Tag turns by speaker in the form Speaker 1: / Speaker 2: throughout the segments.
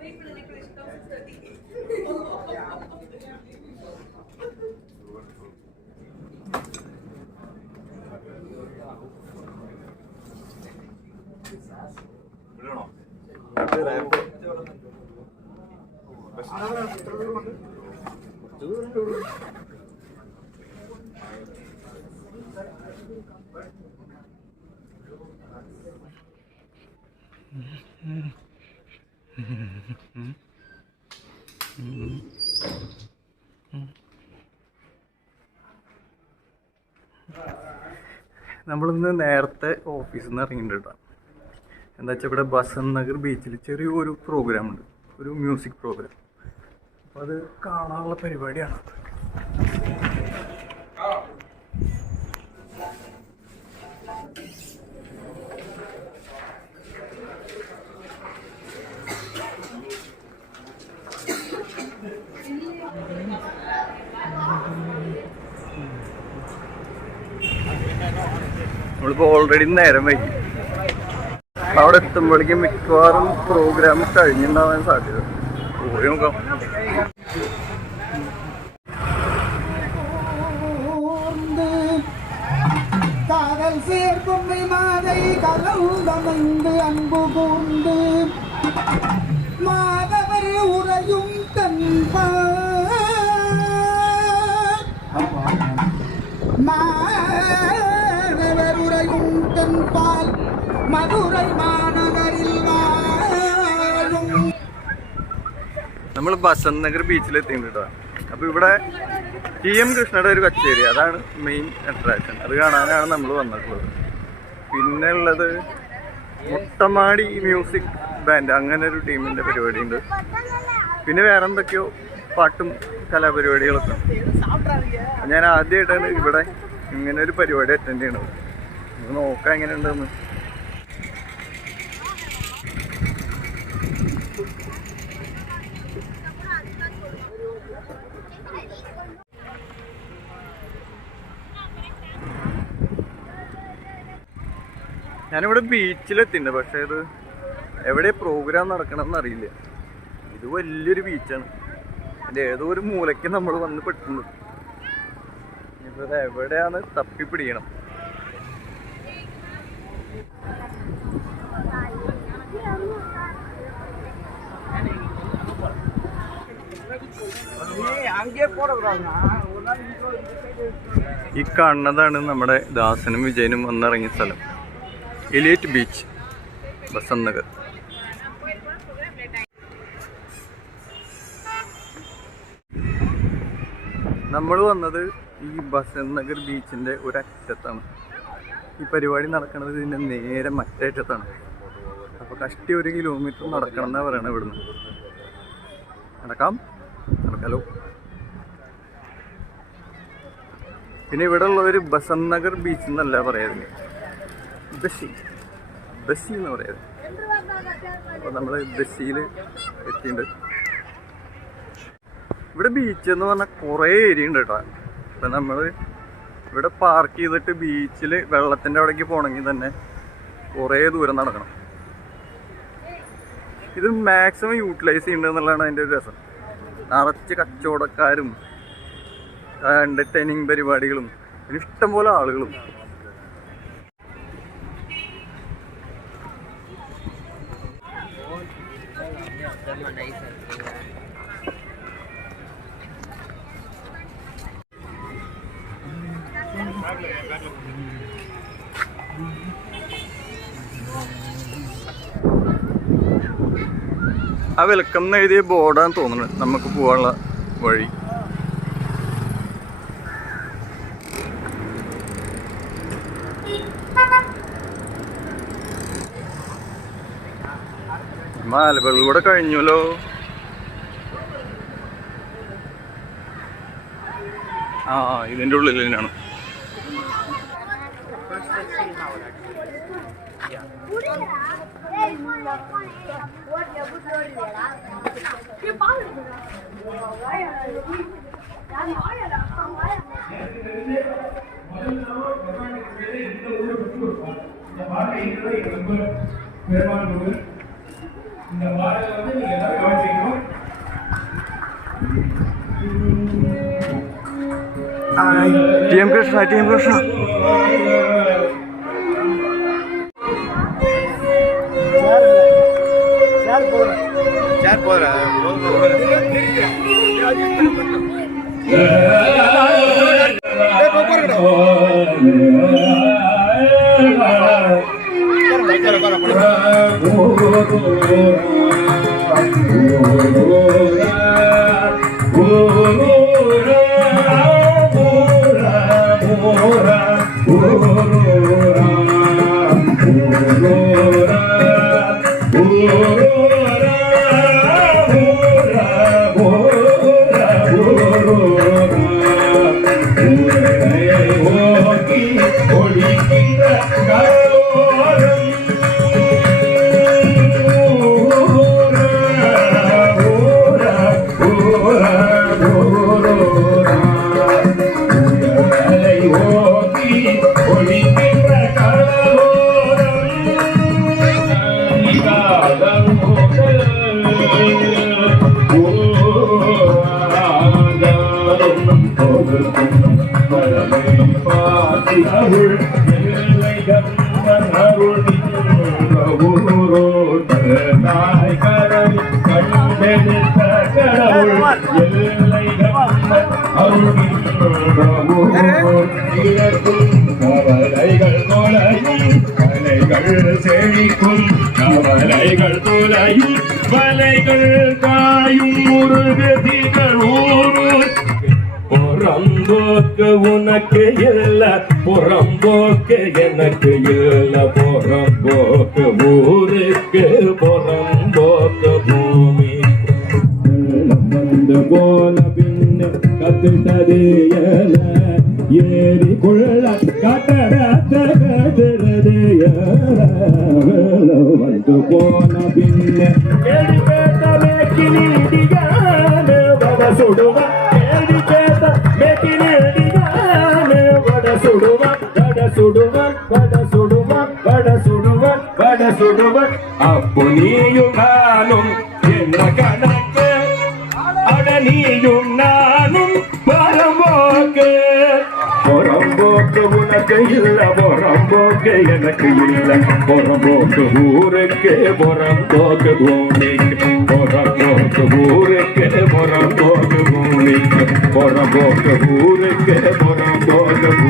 Speaker 1: Wait for the decoration comes at 30. Mm-hmm. നമ്മളിന്ന് നേരത്തെ ഓഫീസിൽ നിന്ന് ഇറങ്ങിയിട്ടുണ്ട് കേട്ടോ. എന്താ വെച്ചാൽ ഇവിടെ ബസ് നഗർ ബീച്ചിൽ ചെറിയൊരു പ്രോഗ്രാം ഉണ്ട്. ഒരു മ്യൂസിക് പ്രോഗ്രാം അപ്പോൾ അത് കാണാനുള്ള പരിപാടിയാണ് നമ്മളിപ്പോൾ ഓൾറെഡി നേരം വൈകി അവിടെ എത്തുമ്പോഴേക്കും മിക്കവാറും പ്രോഗ്രാം കഴിഞ്ഞിട്ടുണ്ടാവാൻ സാധ്യത പോയി നോക്കാം
Speaker 2: கூர்ந்து காதல் சேர்க்கும் மாதை கலந்தமைந்து அன்பு கூர்ந்து மாதவர் உறையும் மாதவர்
Speaker 1: നമ്മൾ ബസന്ത് നഗർ ബീച്ചിൽ എത്തിയിട്ടുണ്ട് അപ്പോൾ ഇവിടെ ടി എം കൃഷ്ണയുടെ ഒരു കച്ചേരി അതാണ് മെയിൻ അട്രാക്ഷൻ അത് കാണാനാണ് നമ്മൾ വന്നിട്ടുള്ളത്. പിന്നെ ഉള്ളത് മുട്ടമാടി മ്യൂസിക് ബാൻഡ് അങ്ങനെ ഒരു ടീമിന്റെ പരിപാടി ഉണ്ട് പിന്നെ വേറെ എന്തൊക്കെയോ പാട്ടും കലാപരിപാടികളൊക്കെ. ഞാൻ ആദ്യമായിട്ടാണ് ഇവിടെ ഇങ്ങനെ ഒരു പരിപാടി അറ്റൻഡ് ചെയ്യണത്. നോക്കാം എങ്ങനെയുണ്ടെന്ന്. ഞാനിവിടെ ബീച്ചിലെത്തിണ്ട് പക്ഷേ ഇത് എവിടെ പ്രോഗ്രാം നടക്കണമെന്ന് അറിയില്ല. ഇത് വലിയൊരു ബീച്ചാണ് അതിന്റെ ഏതോ ഒരു മൂലയ്ക്ക് നമ്മൾ വന്ന് പെട്ടുന്നു. ഇത് എവിടെയാണ് തപ്പി പിടിക്കണം ഈ കാണുന്നതാണ് നമ്മുടെ ദാസനും വിജയനും വന്നിറങ്ങിയ സ്ഥലം. എലിയറ്റ് ബീച്ച് ബസന്ത് നഗർ നമ്മൾ വന്നത് ഈ ബസന്ത് നഗർ ബീച്ചിന്റെ ഒരറ്റത്താണ്. ഈ പരിപാടി നടക്കുന്നത് ഇതിന്റെ നേരെ മറ്റേ അറ്റത്താണ്. അപ്പോൾ കഷ്ടി ഒരു കിലോമീറ്റർ നടക്കണം എന്നാണ് പറയണത് ഇവിടുന്ന്. നടക്കാം? നടക്കാലോ. പിന്നെ ഇവിടെ ഉള്ളവർ ബസന്ത് നഗർ ബീച്ച് എന്നല്ല പറയാതിന് ബസ്സി. ബസ്സി എന്ന് പറയുന്നത്. അപ്പോൾ നമ്മൾ ബസ്സിയിൽ എത്തിയിട്ടുണ്ട് ഇവിടെ ബീച്ച് എന്ന് പറഞ്ഞാൽ കുറേ ഏരിയ ഉണ്ട് കേട്ടോ അപ്പം നമ്മൾ ഇവിടെ പാർക്ക് ചെയ്തിട്ട് ബീച്ചിൽ വെള്ളത്തിന്റെ അവിടേക്ക് പോകണമെങ്കിൽ തന്നെ കുറേ ദൂരം നടക്കണം. ഇത് മാക്സിമം യൂട്ടിലൈസ് ചെയ്യുന്നത് എന്നുള്ളതാണ് അതിന്റെ ഒരു രസം. നിറച്ച് കച്ചവടക്കാരും എന്റർടൈനിങ് പരിപാടികളും ഇഷ്ടംപോലെ ആളുകളും ആ വെൽക്കം എന്ന് എഴുതിയ ബോർഡാന്ന് തോന്നുന്നത് നമുക്ക് പോകാനുള്ള വഴി. മാലകൾ കൂടെ കഴിഞ്ഞല്ലോ. ആ ഇതിന്റെ ഉള്ളിൽ തന്നെയാണ്.
Speaker 3: T M Krishna T M
Speaker 1: Krishna. चार पर Oh, அருள் எல்லை
Speaker 4: கம்பன் அருள். நாய் கடல் கண்டெடுத்த கடவுள் எல்லை கம்பன் வலைகள் காயும் முருகதிகள் ஊரும் புறம்போக்கு உனக்கு இல்ல புறம்போக்கு எனக்கு இல்ல புறம்போக்கு ஊருக்கு புறம்போக்கு பூமி. வந்து போன பின்ன கத்துட்டதேயல ஏறி கொள்ள கட்டடத்தகதிரதேயல வந்து போன பின்ன நானும் என்ன கணக்கு அட நீயும் நானும் புறம்போக்கு புறம்போக்கு உனக்கு இல்ல புறம்போக்கு எனக்கு இல்ல புறம்போக்கு ஊருக்கு புறம்போக்கு பூமிக்கு புறம்போக்கு ஊருக்கு புறம்போக்கு பூமிக்கு புறம்போக்கு ஊருக்கு புறம்போக்கு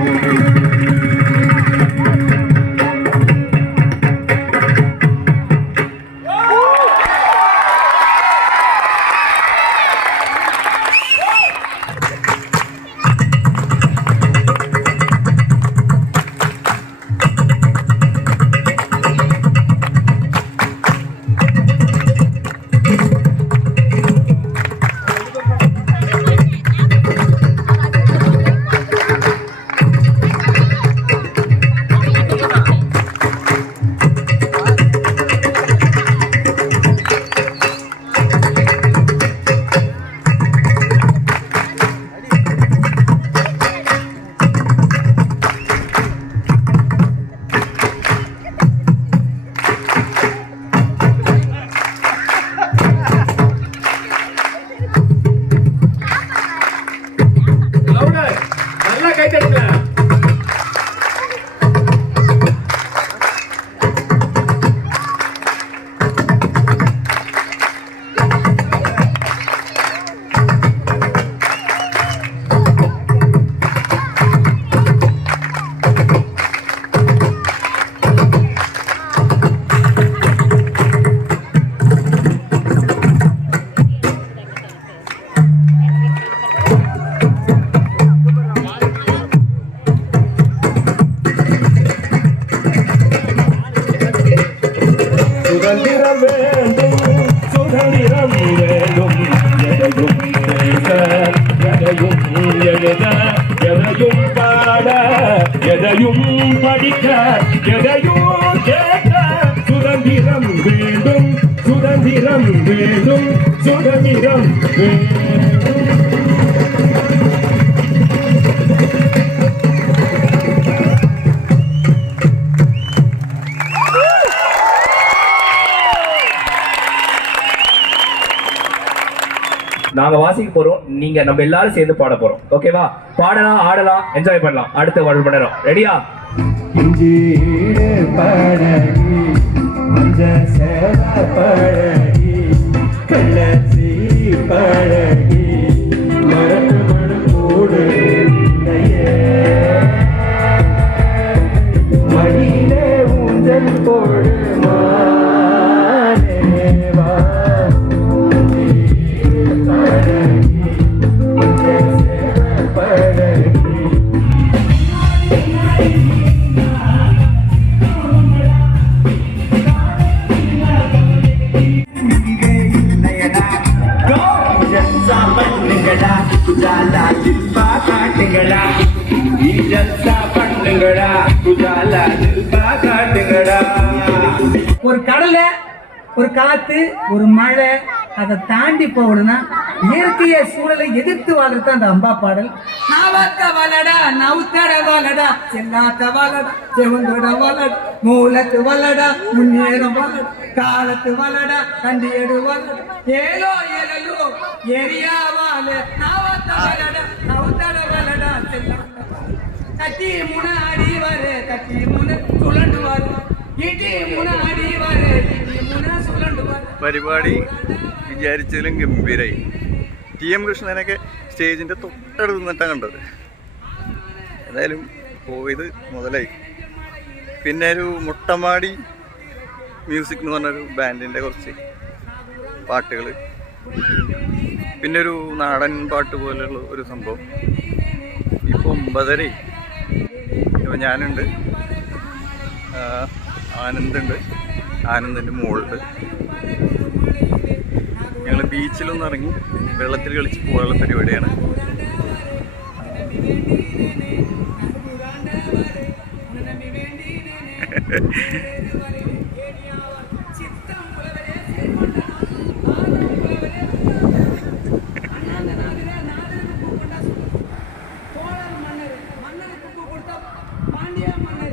Speaker 4: சுதந்திரம் வேண்டும் சுதந்திரம் வேண்டும். எதையும் பேச எதையும் எழுத எதையும் பாட எதையும் படிக்க எதையும் கேட்க. சுதந்திரம் வேண்டும் சுதந்திரம் வேண்டும் சுதந்திரம் வேண்டும். நாங்க வாசிக்க போறோம். நீங்க நம்ம எல்லாரும் சேர்ந்து பாட போறோம். ஓகேவா பாடலாம் ஆடலாம் என்ஜாய் பண்ணலாம். அடுத்த ஒரு மணி ரெடியா
Speaker 5: இஞ்சீடு மஞ்ச
Speaker 6: காத்து ஒரு மழை அதை தாண்டி போகணும்னா இயற்கைய சூழலை எதிர்த்து வாழ்றது அந்த அம்பா பாடல். நாவாக்க வளடா நவுத்தட வளடா செல்லாத்த வளடா செவந்தோட வளடா மூலத்து வளடா முன்னேறும் வளடா காலத்து வளடா கண்டியடு வளடா ஏலோ ஏலோ எரியாவால நாவாத்த வளடா நவுத்தட வளடா செல்லாத்த கட்டி முன வரு கட்டி முன சுழண்டு வரு. இடி முன வரு
Speaker 1: പരിപാടി വിചാരിച്ചതിലും ഗംഭീരായി. ടി എം കൃഷ്ണനൊക്കെ സ്റ്റേജിന്റെ തൊട്ടടുത്ത് നിന്നിട്ടാണ് കണ്ടത്. എന്തായാലും പോയത് മുതലായി. പിന്നെ ഒരു മുട്ടമാടി മ്യൂസിക് എന്ന് പറഞ്ഞൊരു ബാൻഡിന്റെ കുറച്ച് പാട്ടുകൾ പിന്നെ ഒരു നാടൻ പാട്ട് പോലെയുള്ള ഒരു സംഭവം. ഇപ്പോൾ ഒമ്പതര ഇപ്പോൾ ഞാനുണ്ട്. ആനന്ദുണ്ട് ആനന്ദിൻ്റെ മോളുണ്ട് ഞങ്ങൾ ബീച്ചിലൊന്ന് ഇറങ്ങി വെള്ളത്തിൽ കളിച്ച് പോകാനുള്ള പരിപാടിയാണ്
Speaker 6: சோழர் மன்னர் மன்னருக்கு பூ கொடுத்த பாண்டிய மன்னர்